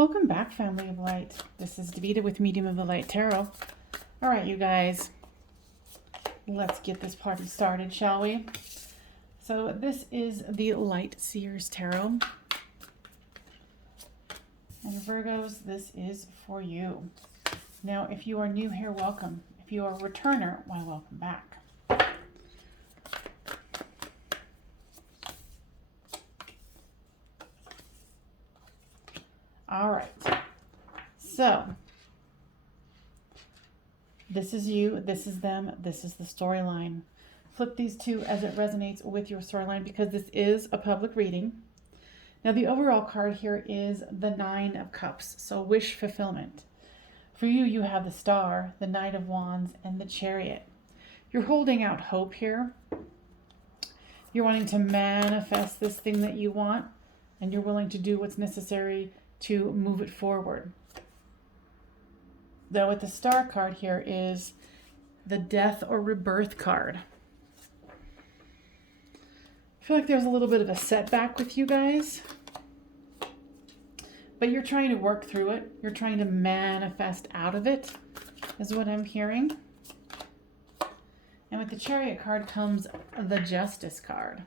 Welcome back, family of light. This is Davida with Medium of the Light Tarot. All right, you guys, let's get this party started, shall we? So this is the Light Seers Tarot. And Virgos, this is for you. Now, if you are new here, welcome. If you are a returner, why, welcome back. All right, so this is you, this is them, this is the storyline. Flip these two as it resonates with your storyline because this is a public reading. Now, the overall card here is the Nine of Cups, so wish fulfillment. For you, you have the Star, the Knight of Wands, and the Chariot. You're holding out hope here. You're wanting to manifest this thing that you want, and you're willing to do what's necessary to move it forward. Though with the Star card here is the Death or Rebirth card. I feel like there's a little bit of a setback with you guys, but you're trying to work through it. You're trying to manifest out of it, is what I'm hearing. And with the Chariot card comes the Justice card.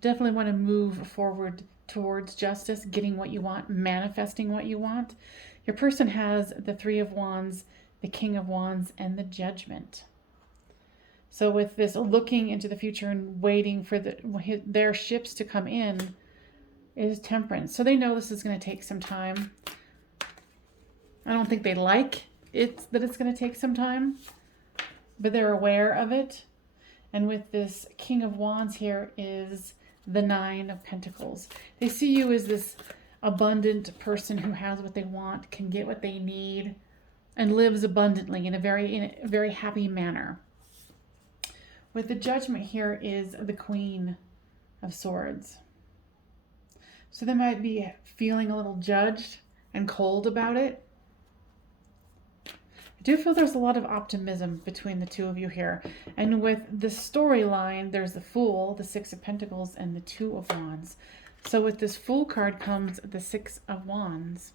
Definitely want to move forward towards justice, getting what you want, manifesting what you want. Your person has the Three of Wands, the King of Wands, and the Judgment. So with this looking into the future and waiting for their ships to come in is Temperance. So they know this is going to take some time. I don't think they like it that it's going to take some time, but they're aware of it. And with this King of Wands here is the Nine of Pentacles. They see you as this abundant person who has what they want, can get what they need, and lives abundantly in a very happy manner. With the Judgment here is the Queen of Swords. So they might be feeling a little judged and cold about it. I do feel there's a lot of optimism between the two of you here. And with the storyline, there's the Fool, the Six of Pentacles, and the Two of Wands. So with this Fool card comes the Six of Wands.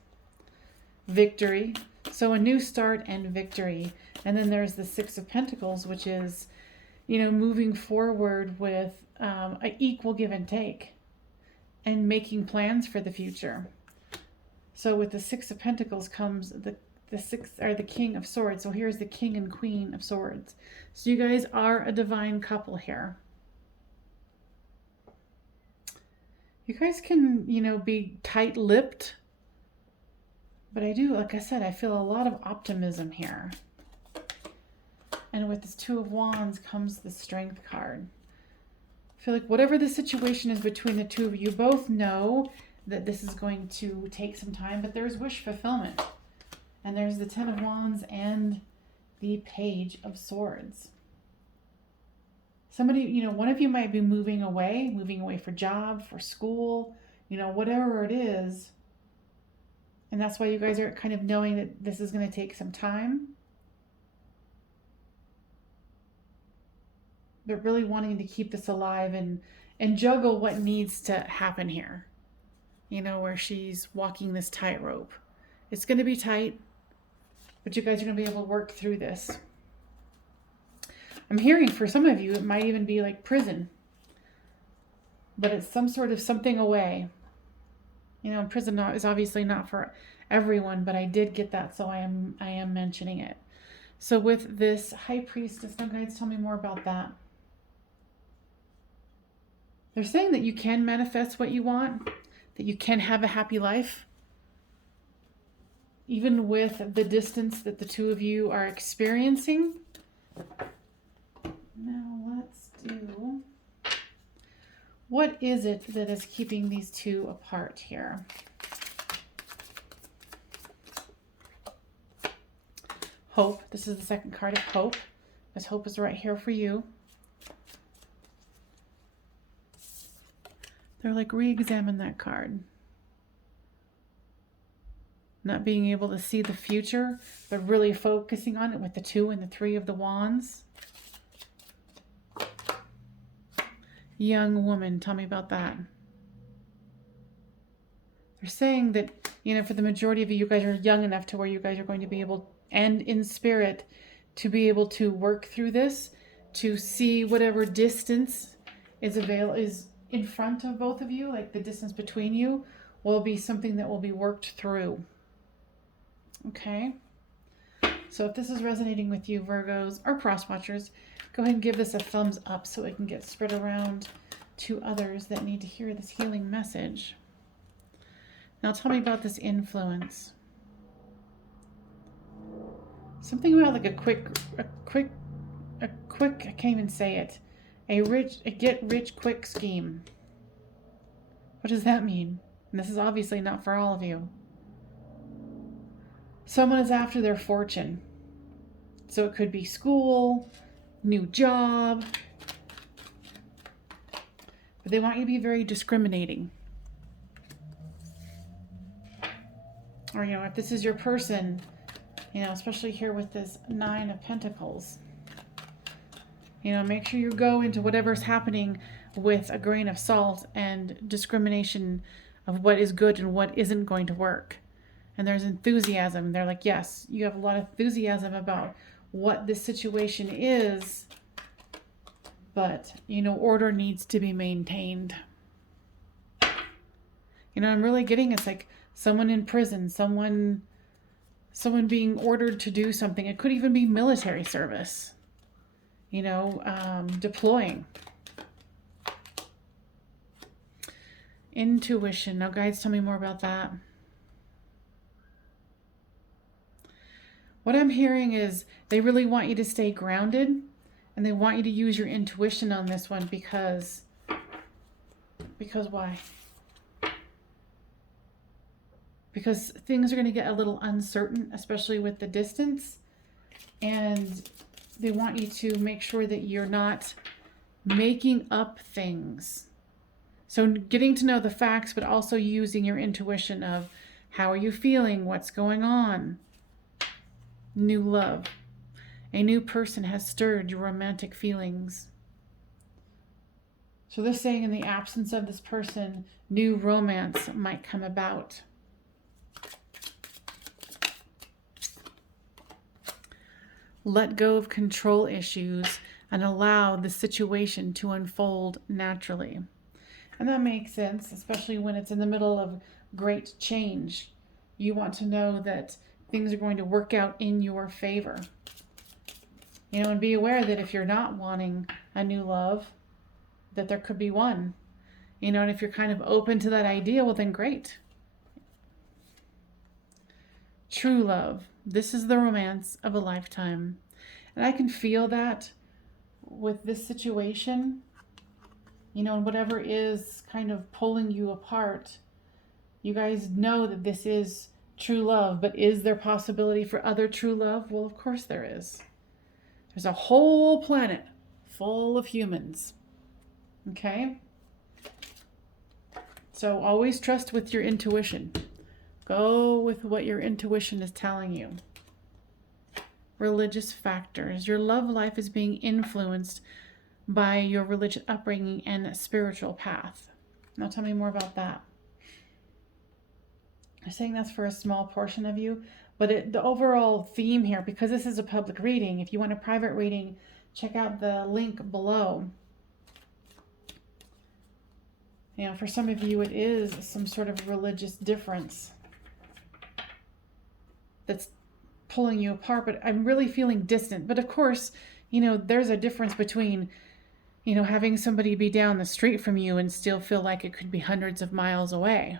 Victory. So a new start and victory. And then there's the Six of Pentacles, which is, moving forward with an equal give and take and making plans for the future. So with the Six of Pentacles comes the King of Swords. So here's the King and Queen of Swords. So you guys are a divine couple here. You guys can, be tight-lipped, but like I said, I feel a lot of optimism here. And with this Two of Wands comes the Strength card. I feel like whatever the situation is between the two of you, both know that this is going to take some time, but there's wish fulfillment. And there's the Ten of Wands and the Page of Swords. Somebody, one of you might be moving away for job, for school, whatever it is. And that's why you guys are kind of knowing that this is going to take some time. But really wanting to keep this alive and juggle what needs to happen here. Where she's walking this tightrope. It's going to be tight. But you guys are going to be able to work through this. I'm hearing for some of you, it might even be like prison. But it's some sort of something away. Prison is obviously not for everyone, but I did get that, so I am mentioning it. So with this High Priestess, now guys, tell me more about that. They're saying that you can manifest what you want, that you can have a happy life. Even with the distance that the two of you are experiencing. Now let's do, what is it that is keeping these two apart here? Hope. This is the second card of Hope. This Hope is right here for you. They're like, re-examine that card. Not being able to see the future, but really focusing on it with the Two and the Three of the Wands. young woman. Tell me about that. They're saying that, you know, for the majority of you guys are young enough to where you guys are going to be able, and in spirit, to be able to work through this, to see whatever distance is in front of both of you, like the distance between you, will be something that will be worked through. Okay? So if this is resonating with you, Virgos or cross watchers, go ahead and give this a thumbs up so it can get spread around to others that need to hear this healing message. Now tell me about this influence. Something about like a quick, I can't even say it. A get rich quick scheme. What does that mean? And this is obviously not for all of you. Someone is after their fortune. So it could be school, new job. But they want you to be very discriminating. Or, you know, if this is your person, you know, especially here with this 9 of Pentacles, you know, make sure you go into whatever's happening with a grain of salt and discrimination of what is good and what isn't going to work. And there's enthusiasm. They're like, yes, you have a lot of enthusiasm about what this situation is, but, you know, order needs to be maintained. You know, I'm really getting it's like someone in prison, someone being ordered to do something. It could even be military service, you know, deploying. Intuition. Now, guides, tell me more about that. What I'm hearing is they really want you to stay grounded, and they want you to use your intuition on this one because why? Because things are going to get a little uncertain, especially with the distance. And they want you to make sure that you're not making up things. So getting to know the facts, but also using your intuition of how are you feeling? What's going on? New love. A new person has stirred your romantic feelings. So they're saying in the absence of this person, new romance might come about. Let go of control issues and allow the situation to unfold naturally. And that makes sense, especially when it's in the middle of great change. You want to know that things are going to work out in your favor. You know, and be aware that if you're not wanting a new love, that there could be one. You know, and if you're kind of open to that idea, well then great. True love. This is the romance of a lifetime. And I can feel that with this situation, you know, and whatever is kind of pulling you apart, you guys know that this is true love, but is there possibility for other true love? Well, of course there is. There's a whole planet full of humans. Okay? So always trust with your intuition. Go with what your intuition is telling you. Religious factors. Your love life is being influenced by your religious upbringing and spiritual path. Now tell me more about that. I'm saying that's for a small portion of you, but the overall theme here, because this is a public reading, if you want a private reading, check out the link below. You know, for some of you, it is some sort of religious difference that's pulling you apart, but I'm really feeling distant. But of course, you know, there's a difference between, you know, having somebody be down the street from you and still feel like it could be hundreds of miles away,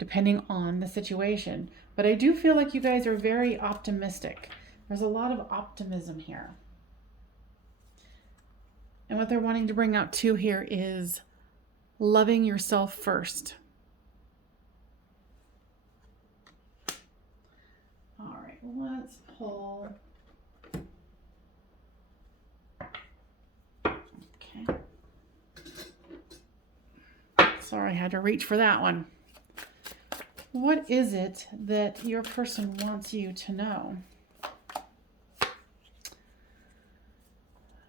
depending on the situation. But I do feel like you guys are very optimistic. There's a lot of optimism here. And what they're wanting to bring out too here is loving yourself first. All right, let's pull. Okay. Sorry, I had to reach for that one. What is it that your person wants you to know?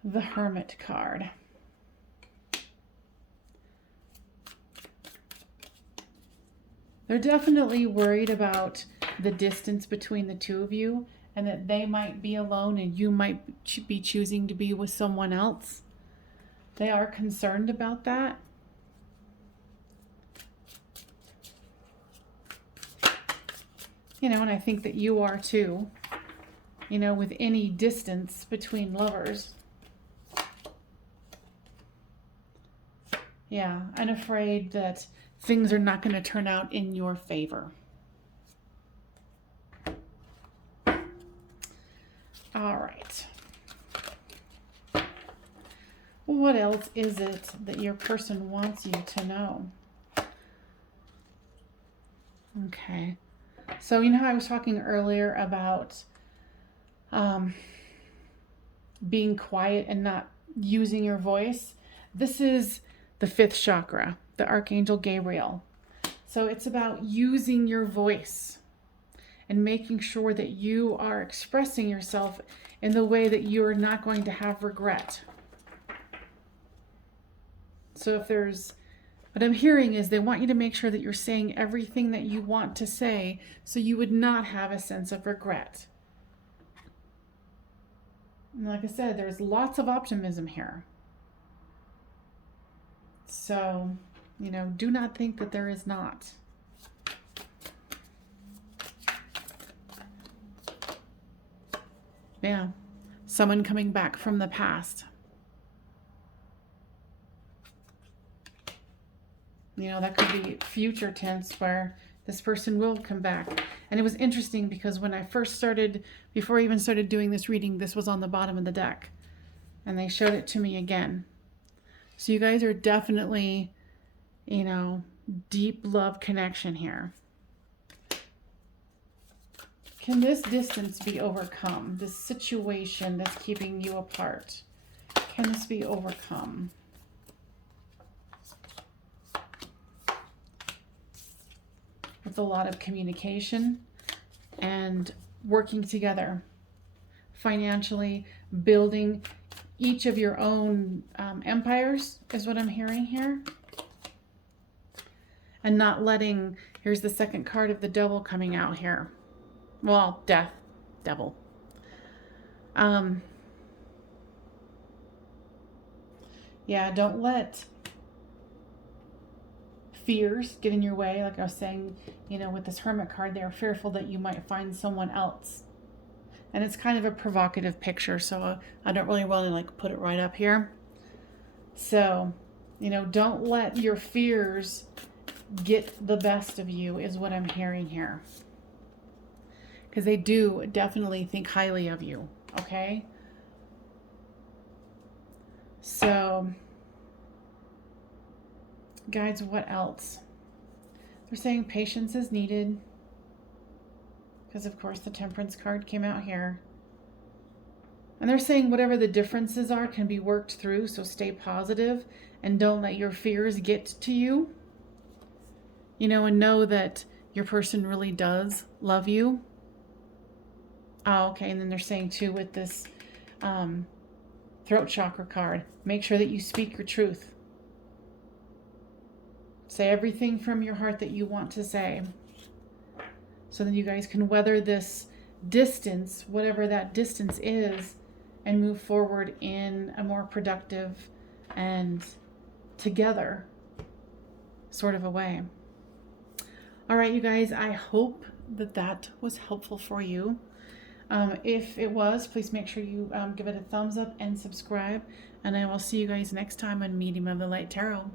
The Hermit card. They're definitely worried about the distance between the two of you, and that they might be alone and you might be choosing to be with someone else. They are concerned about that. You know, and I think that you are too. You know, with any distance between lovers. Yeah, I'm afraid that things are not going to turn out in your favor. All right. What else is it that your person wants you to know? Okay. So, you know how I was talking earlier about being quiet and not using your voice? This is the 5th chakra, the Archangel Gabriel. So it's about using your voice and making sure that you are expressing yourself in the way that you're not going to have regret. So if there's, what I'm hearing is they want you to make sure that you're saying everything that you want to say so you would not have a sense of regret. And like I said, there's lots of optimism here. So, you know, do not think that there is not. Yeah, someone coming back from the past. You know, that could be future tense where this person will come back. And it was interesting because when I first started, before I even started doing this reading, this was on the bottom of the deck. And they showed it to me again. So you guys are definitely, you know, deep love connection here. Can this distance be overcome? This situation that's keeping you apart, can this be overcome? With a lot of communication and working together, financially building each of your own empires is what I'm hearing here. And not letting, here's the second card of the devil coming out here. Well, death, devil. Yeah, don't let fears get in your way. Like I was saying, you know, with this Hermit card, they're fearful that you might find someone else. And it's kind of a provocative picture, so I don't really want to like put it right up here. So, you know, don't let your fears get the best of you is what I'm hearing here. Because they do definitely think highly of you, okay? So, guides, what else? They're saying patience is needed. Because, of course, the Temperance card came out here. And they're saying whatever the differences are can be worked through, so stay positive and don't let your fears get to you. You know, and know that your person really does love you. Oh, okay, and then they're saying, too, with this throat chakra card, make sure that you speak your truth. Say everything from your heart that you want to say. So then you guys can weather this distance, whatever that distance is, and move forward in a more productive and together sort of a way. All right, you guys, I hope that that was helpful for you. If it was, please make sure you give it a thumbs up and subscribe. And I will see you guys next time on Medium of the Light Tarot.